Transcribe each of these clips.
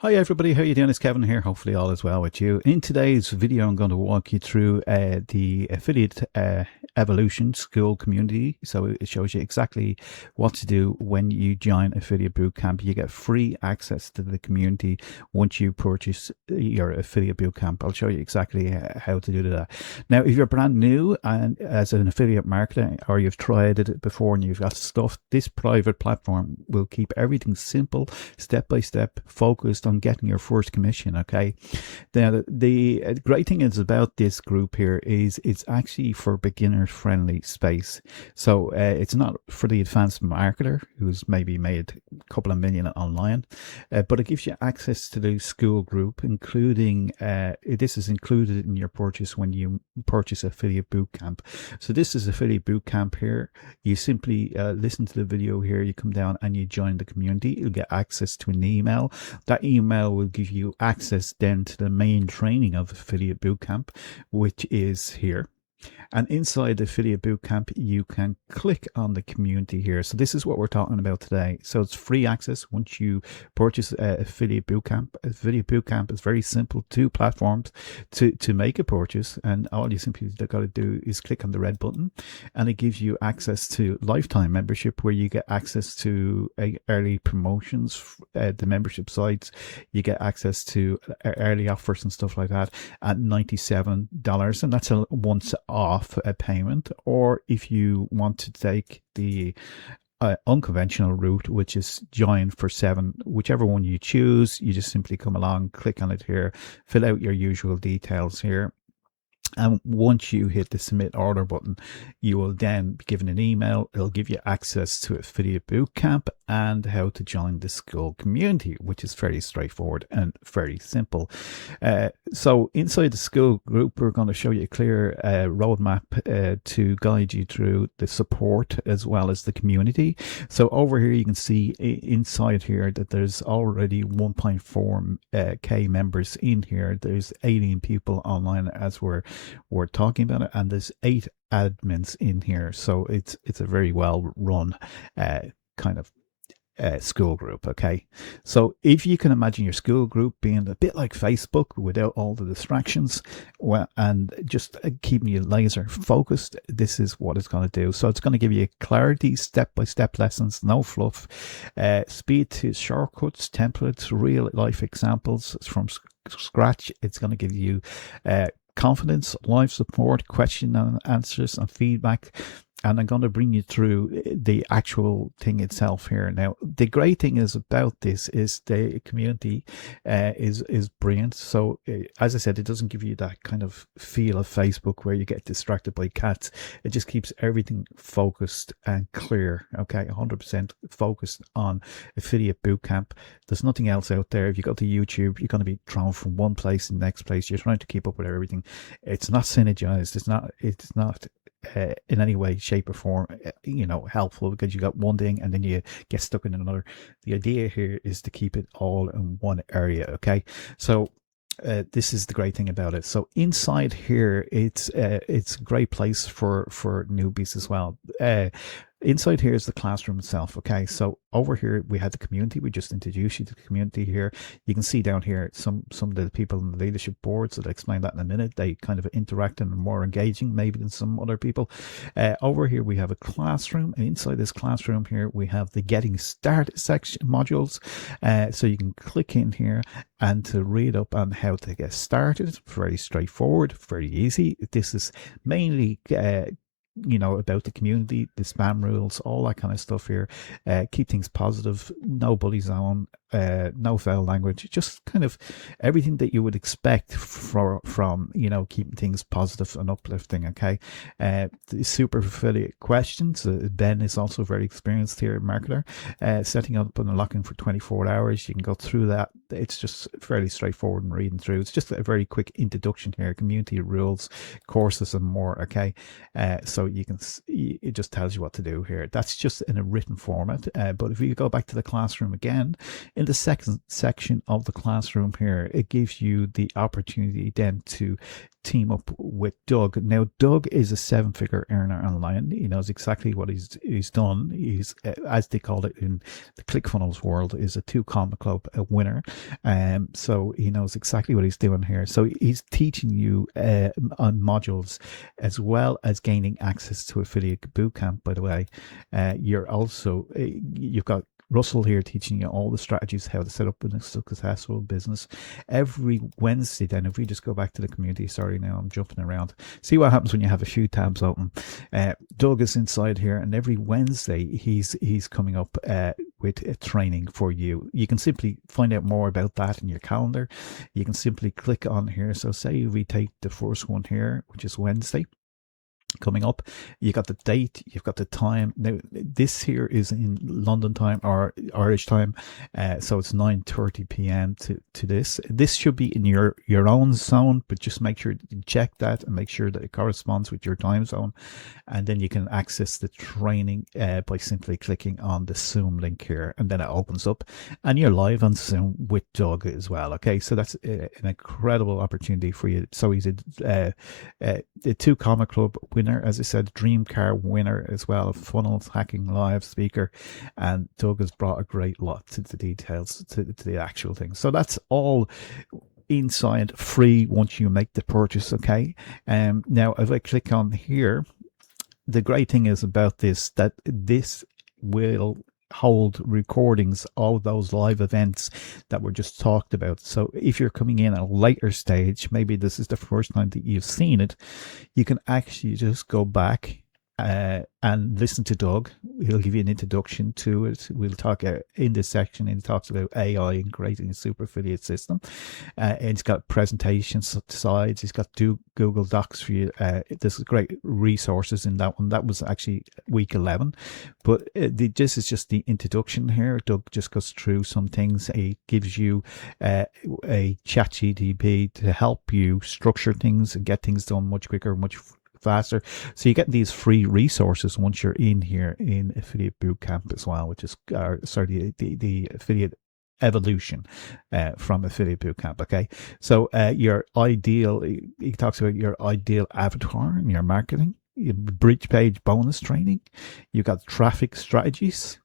Hi everybody, how you doing? It's Kevin here. Hopefully all is well with you. In today's video, I'm going to walk you through the affiliate evolution Skool community. So it shows you exactly what to do when you join affiliate bootcamp. You get free access to the community once you purchase your affiliate bootcamp. I'll show you exactly how to do that. Now, if you're brand new and as an affiliate marketer, or you've tried it before and you've got stuff, this private platform will keep everything simple, step by step, focused on getting your first commission. Okay, now the great thing is about this group here is it's actually for beginner friendly space. So it's not for the advanced marketer who's maybe made a couple of million online, but it gives you access to the Skool group, including this is included in your purchase when you purchase affiliate bootcamp. So this is affiliate bootcamp here. You simply listen to the video here, you come down and you join the community. You'll get access to an email. That email will give you access then to the main training of affiliate bootcamp, which is here. And inside the affiliate bootcamp, you can click on the community here. So this is what we're talking about today. So it's free access once you purchase affiliate bootcamp. Affiliate bootcamp is very simple. Two platforms to make a purchase, and all you simply got to do is click on the red button, and it gives you access to lifetime membership, where you get access to early promotions, the membership sites. You get access to early offers and stuff like that at $97, and that's a once off a payment. Or if you want to take the unconventional route, which is join for $7, whichever one you choose, you just simply come along, click on it here, fill out your usual details here. And once you hit the submit order button, you will then be given an email. It'll give you access to affiliate bootcamp and how to join the Skool community, which is very straightforward and very simple. So inside the Skool group, we're going to show you a clear roadmap to guide you through the support as well as the community. So over here, you can see inside here that there's already 1.4K members in here. There's 18 people online as we're talking about it, and there's 8 admins in here. So it's a very well run kind of Skool group. Okay, so if you can imagine your Skool group being a bit like Facebook without all the distractions, well, and just keeping you laser focused, this is what it's going to do. So it's going to give you clarity, step-by-step lessons, no fluff, speed to shortcuts, templates, real life examples from scratch. It's going to give you confidence, live support, question and answers, and feedback. And I'm going to bring you through the actual thing itself here. Now, the great thing is about this is the community is brilliant. So as I said, it doesn't give you that kind of feel of Facebook where you get distracted by cats. It just keeps everything focused and clear. Okay, 100% focused on affiliate bootcamp. There's nothing else out there. If you go to YouTube, you're going to be thrown from one place to the next place. You're trying to keep up with everything. It's not synergized. It's not in any way, shape or form, helpful, because you got one thing and then you get stuck in another. The idea here is to keep it all in one area. Okay, so this is the great thing about it. So inside here, it's a great place for newbies as well. Inside here is the classroom itself. Okay, so over here we had the community. We just introduced you to the community here. You can see down here some of the people in the leadership boards. So I'll explain that in a minute. They kind of interact and are more engaging maybe than some other people. Over here we have a classroom, and inside this classroom here we have the getting started section modules. So you can click in here and to read up on how to get started. Very straightforward, very easy. This is mainly about the community, the spam rules, all that kind of stuff here. Keep things positive, no bully zone, no foul language, just kind of everything that you would expect from keeping things positive and uplifting. Okay, the super affiliate questions. Ben is also very experienced here, marketer, setting up and unlocking for 24 hours. You can go through that. It's just fairly straightforward and reading through. It's just a very quick introduction here, community rules, courses and more. Okay, so you can it just tells you what to do here. That's just in a written format, but if you go back to the classroom again, In the second section of the classroom here, it gives you the opportunity then to team up with Doug. Now, Doug is a seven-figure earner online. He knows exactly what he's done. He's, as they call it in the ClickFunnels world, is a 2 comma club a winner. So he knows exactly what he's doing here. So he's teaching you on modules, as well as gaining access to Affiliate Bootcamp. By the way, you're also you've got Russell here teaching you all the strategies, how to set up a successful business every Wednesday. Then if we just go back to the community, sorry, now I'm jumping around. See what happens when you have a few tabs open. Doug is inside here, and every Wednesday he's coming up with a training for you. You can simply find out more about that in your calendar. You can simply click on here. So say we take the first one here, which is Wednesday coming up. You got the date, you've got the time. Now this here is in London time or Irish time, so it's 9:30 p.m. to this should be in your own zone, but just make sure you check that and make sure that it corresponds with your time zone, and then you can access the training by simply clicking on the Zoom link here, and then it opens up and you're live on Zoom with Doug as well. Okay, so that's an incredible opportunity for you. So he's a 2 comma club winner, as I said, dream car winner as well, funnels hacking live speaker, and Doug has brought a great lot to the details, to the actual thing. So that's all inside free once you make the purchase. Okay, now if I click on here, the great thing is about this, that this will hold recordings of those live events that were just talked about. So if you're coming in at a later stage, maybe this is the first time that you've seen it, you can actually just go back and listen to Doug. He'll give you an introduction to it. We'll talk in this section, and he talks about AI and creating a super affiliate system. And he's got presentations slides. He's got Google Docs for you. There's great resources in that one. That was actually week 11. But this is just the introduction here. Doug just goes through some things. He gives you a ChatGPT to help you structure things and get things done much quicker, much faster. So you get these free resources once you're in here in Affiliate Bootcamp as well, which is the affiliate evolution from Affiliate Bootcamp. Okay, so your ideal, he talks about your ideal avatar in your marketing, your bridge page bonus training, you got traffic strategies,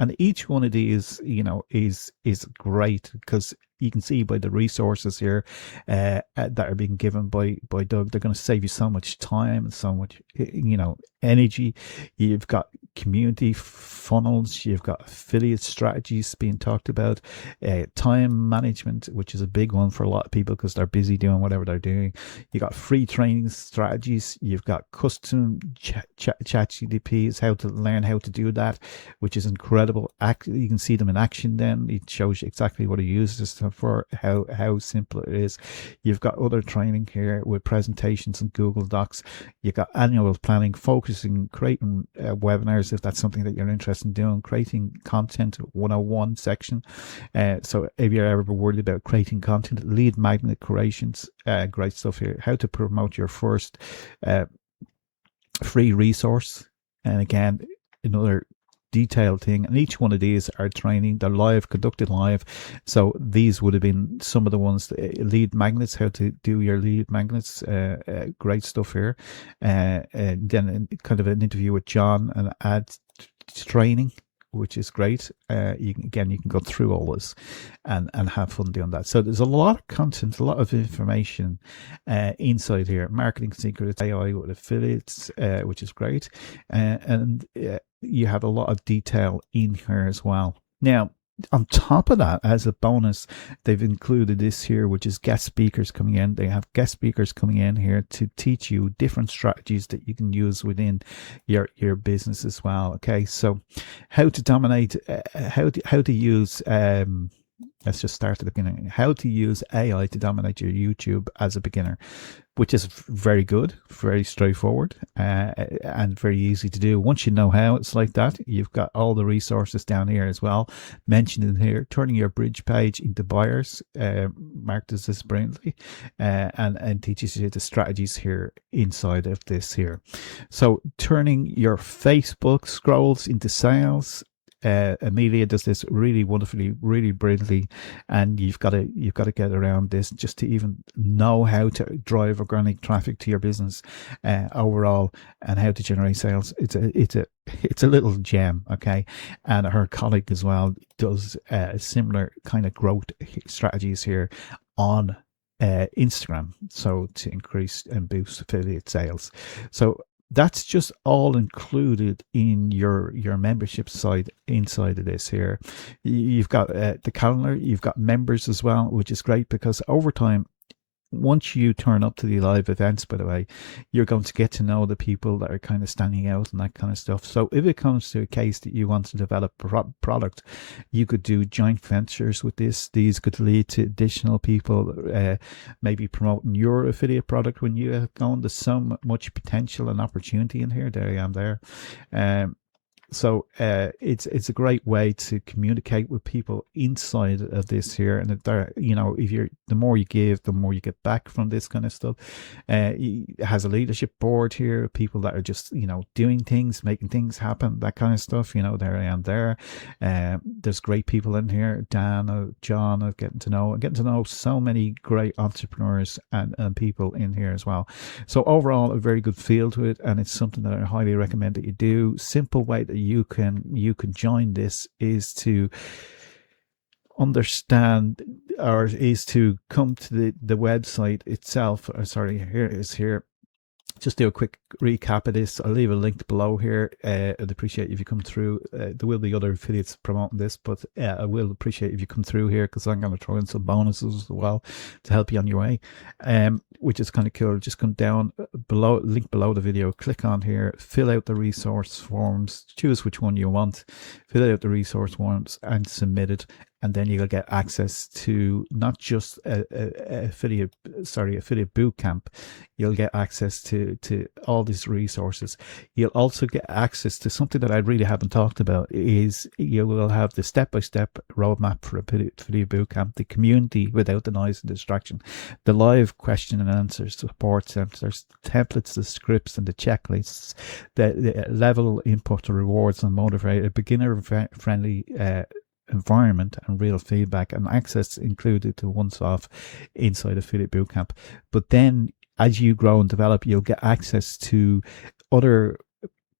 and each one of these, you know, is great because you can see by the resources here that are being given by Doug, they're going to save you so much time and so much, you know, energy. You've got community funnels, you've got affiliate strategies being talked about, time management, which is a big one for a lot of people because they're busy doing whatever they're doing. You got free training strategies, you've got custom ChatGPTs, how to learn how to do that, which is incredible. You can see them in action. Then it shows you exactly what he uses for, how simple it is. You've got other training here with presentations and Google Docs. You've got annual planning, focusing, creating webinars if that's something that you're interested in doing, creating content 101 section. So if you're ever worried about creating content, lead magnet creations, great stuff here. How to promote your first free resource, and again another detailed thing. And each one of these are training, they're live, conducted live. So these would have been some of the ones, lead magnets, how to do your lead magnets, great stuff here. And then kind of an interview with John and ad training, which is great. You can go through all this and have fun doing that. So there's a lot of content, a lot of information inside here. Marketing secrets, AI with affiliates, which is great. And you have a lot of detail in here as well. Now, on top of that, as a bonus, they've included this here, which is guest speakers coming in. They have guest speakers coming in here to teach you different strategies that you can use within your business as well. Okay, so how to dominate, how to use let's just start at the beginning. How to use AI to dominate your YouTube as a beginner, which is very good, very straightforward, and very easy to do. Once you know how it's like that, you've got all the resources down here as well, mentioned in here. Turning your bridge page into buyers, marked as this brilliantly, and teaches you the strategies here inside of this here. So turning your Facebook scrolls into sales, Amelia does this really wonderfully, really brilliantly, and you've got to get around this just to even know how to drive organic traffic to your business overall, and how to generate sales. It's a little gem, okay. And her colleague as well does similar kind of growth strategies here on Instagram, so to increase and boost affiliate sales. So that's just all included in your membership side inside of this here. You've got the calendar, you've got members as well, which is great because over time, once you turn up to the live events, by the way, you're going to get to know the people that are kind of standing out and that kind of stuff. So if it comes to a case that you want to develop a product, you could do joint ventures with this. These could lead to additional people maybe promoting your affiliate product when you have gone. There's so much potential and opportunity in here. There I am there. So it's a great way to communicate with people inside of this here, and if you're, the more you give, the more you get back from this kind of stuff. It has a leadership board here, people that are just doing things, making things happen, that kind of stuff. There I am there. There's great people in here, Dan, John. I'm getting to know so many great entrepreneurs and people in here as well. So overall, a very good feel to it, and it's something that I highly recommend that you do. Simple way that you can join this is to understand, or is to come to the website itself. Sorry, here it is here. Just do a quick recap of this. I'll leave a link below here. I'd appreciate if you come through. There will be other affiliates promoting this, but I will appreciate if you come through here, because I'm going to throw in some bonuses as well to help you on your way, which is kind of cool. Just come down below, link below the video, click on here, fill out the resource forms, choose which one you want, fill out the resource forms and submit it. And then you'll get access to not just affiliate bootcamp. You'll get access to all these resources. You'll also get access to something that I really haven't talked about. Is you will have the step-by-step roadmap for affiliate bootcamp, the community without the noise and distraction, the live question and answers, support centers, templates, the scripts and the checklists, the level input, the rewards and motivate, a beginner friendly environment and real feedback, and access included to once-off inside affiliate bootcamp. But then as you grow and develop, you'll get access to other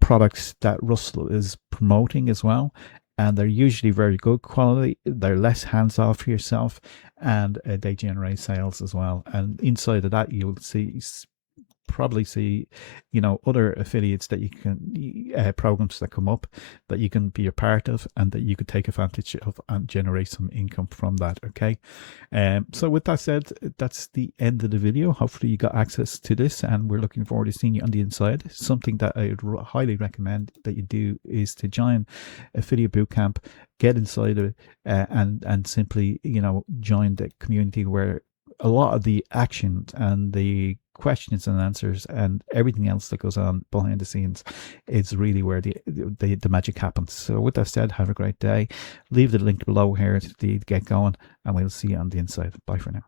products that Russell is promoting as well, and they're usually very good quality. They're less hands-off for yourself, and they generate sales as well. And inside of that, you'll probably see other affiliates that you can programs that come up that you can be a part of and that you could take advantage of and generate some income from that. Okay, so with that said, that's the end of the video. Hopefully you got access to this, and we're looking forward to seeing you on the inside. Something that I highly recommend that you do is to join affiliate bootcamp, get inside of it, and simply join the community where a lot of the actions and the questions and answers and everything else that goes on behind the scenes is really where the magic happens. So with that said, have a great day. Leave the link below here to get going, and we'll see you on the inside. Bye for now.